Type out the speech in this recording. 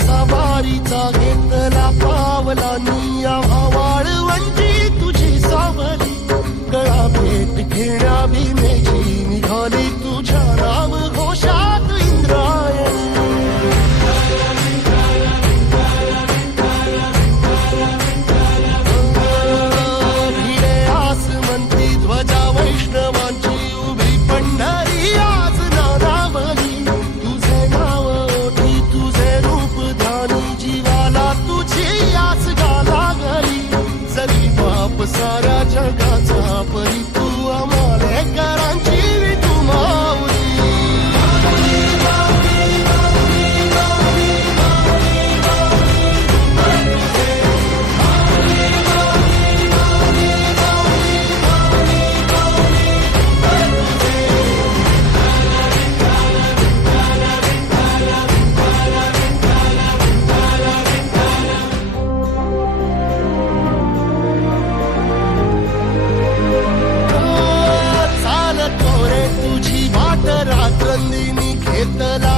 सवारीचा घेतला पावला निया वाळवंटी तुझी सावली गळा भेट घेण्या भीमेची निघाली तुझ्या नाम घोषात इंद्रायणी भिडे आसमंती ध्वजा वैष्णवांची उभी पंढरी आज नादावली तुझे नाव ओठी तुझे रूप ध्यानी जीवाला तुझी आस गाला गली जरी बाप साऱ्या जगाचा परी तू आम्हाले करांची विठू माऊली तुझी वाट रात्रंदिनी घेतला